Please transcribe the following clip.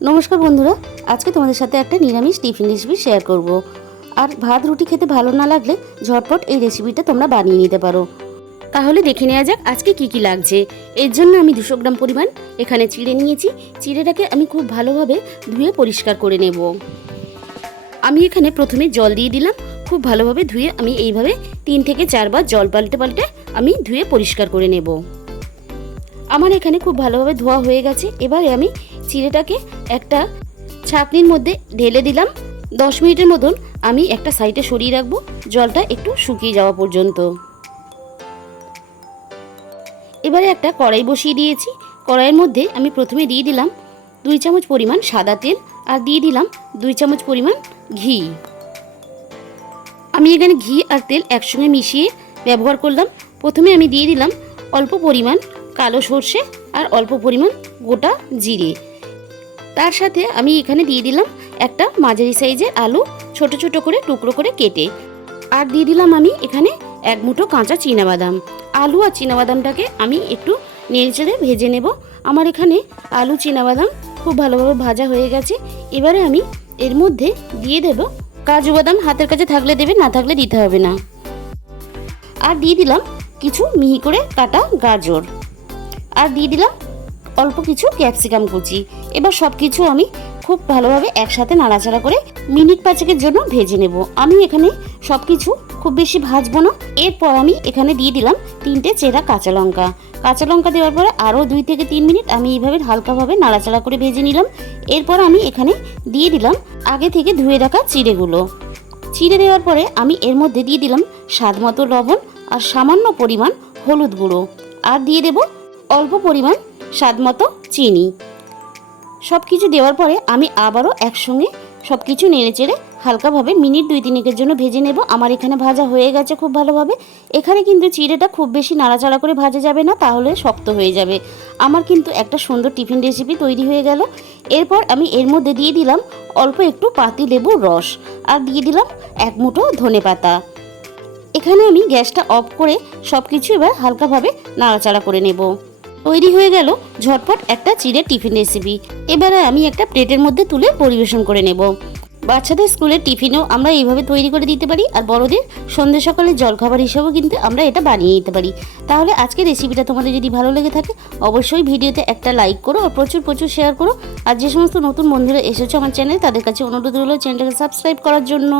নমস্কার বন্ধুরা, আজকে তোমাদের সাথে একটা নিরামিষ টিফিন রেসিপি শেয়ার করব। আর ভাত, রুটি খেতে ভালো না লাগলে ঝটপট এই রেসিপিটা তোমরা বানিয়ে নিতে পারো। তাহলে দেখে নেওয়া যাক আজকে কি কি লাগছে। এর জন্য আমি দুশো গ্রাম পরিমাণ এখানে চিড়ে নিয়েছি। চিড়েটাকে আমি খুব ভালোভাবে ধুয়ে পরিষ্কার করে নেব। আমি এখানে প্রথমে জল দিয়ে দিলাম। খুব ভালোভাবে ধুয়ে আমি এইভাবে তিন থেকে চারবার জল পাল্টে পাল্টে আমি ধুয়ে পরিষ্কার করে নেব। আমার এখানে খুব ভালোভাবে ধোয়া হয়ে গেছে। এবারে আমি চিড়েটাকে একটা ছাঁকনির মধ্যে ঢেলে দিলাম। দশ মিনিটের মতন আমি একটা সাইডে সরিয়ে রাখব, জলটা একটু শুকিয়ে যাওয়া পর্যন্ত। এবারে একটা কড়াই বসিয়ে দিয়েছি। কড়াইয়ের মধ্যে আমি প্রথমে দিয়ে দিলাম দুই চামচ পরিমাণ সাদা তেল আর দিয়ে দিলাম দুই চামচ পরিমাণ ঘি। আমি এখানে ঘি আর তেল একসঙ্গে মিশিয়ে ব্যবহার করলাম। প্রথমে আমি দিয়ে দিলাম অল্প পরিমাণ কালো সর্ষে আর অল্প পরিমাণ গোটা জিরে। তার সাথে আমি এখানে দিয়ে দিলাম একটা মাঝারি সাইজের আলু, ছোট ছোট করে টুকরো করে কেটে। আর দিয়ে দিলাম আমি এখানে এক মুঠো কাঁচা বাদাম আলু আর বাদামটাকে আমি একটু নেড়েচেড়ে ভেজে নেব। আমার এখানে আলু বাদাম খুব ভালোভাবে ভাজা হয়ে গেছে। এবারে আমি এর মধ্যে দিয়ে দেব কাজু বাদাম। হাতের কাছে থাকলে দেবে, না থাকলে দিতে হবে না। আর দিয়ে দিলাম কিছু মিহি করে কাটা গাজর। আর দিয়ে দিলাম অল্প কিছু ক্যাপসিকাম কুচি। এবার সব কিছু আমি খুব ভালোভাবে একসাথে নাড়াচাড়া করে মিনিট পাঁচেকের জন্য ভেজে নেব। আমি এখানে সব কিছু খুব বেশি ভাজবো না। এরপর আমি এখানে দিয়ে দিলাম তিনটে চেরা কাঁচা লঙ্কা। কাঁচা লঙ্কা দেওয়ার পরে আরও দুই থেকে তিন মিনিট আমি এইভাবে হালকাভাবে নাড়াচাড়া করে ভেজে নিলাম। এরপর আমি এখানে দিয়ে দিলাম আগে থেকে ধুয়ে রাখা চিড়েগুলো। চিড়ে দেওয়ার পরে আমি এর মধ্যে দিয়ে দিলাম স্বাদ মতো লবণ আর সামান্য পরিমাণ হলুদ গুঁড়ো। আর দিয়ে দেব অল্প পরিমাণ স্বাদ মতো চিনি। সব কিছু দেওয়ার পরে আমি আবারও একসঙ্গে সব কিছু নেড়ে চেড়ে হালকাভাবে মিনিট দুই তিনেকের জন্য ভেজে নেব। আমার এখানে ভাজা হয়ে গেছে খুব ভালোভাবে। এখানে কিন্তু চিড়েটা খুব বেশি নাড়াচাড়া করে ভাজা যাবে না, তাহলে শক্ত হয়ে যাবে। আমার কিন্তু একটা সুন্দর টিফিন রেসিপি তৈরি হয়ে গেল। এরপর আমি এর মধ্যে দিয়ে দিলাম অল্প একটু পাতি লেবুর রস আর দিয়ে দিলাম এক মুঠো ধনে পাতা। এখানে আমি গ্যাসটা অফ করে সব কিছু এবার হালকাভাবে নাড়াচাড়া করে নেব। তৈরি হয়ে গেল ঝটপট একটা চিড়ের টিফিন রেসিপি এবারে আমি একটা প্লেটের মধ্যে তুলে পরিবেশন করে নেব। বাচ্চাদের স্কুলের টিফিনও আমরা এইভাবে তৈরি করে দিতে পারি আর বড়দের সন্ধ্যে সকালে জলখাবার হিসেবেও কিন্তু আমরা এটা বানিয়ে নিতে পারি। তাহলে আজকে রেসিপিটা তোমাদের যদি ভালো লেগে থাকে, অবশ্যই ভিডিওতে একটা লাইক করো আর প্রচুর প্রচুর শেয়ার করো। আর যে সমস্ত নতুন বন্ধুরা এসেছ আমার চ্যানেল তাদের কাছে অনুরোধ রইল চ্যানেলটাকে সাবস্ক্রাইব করার জন্য।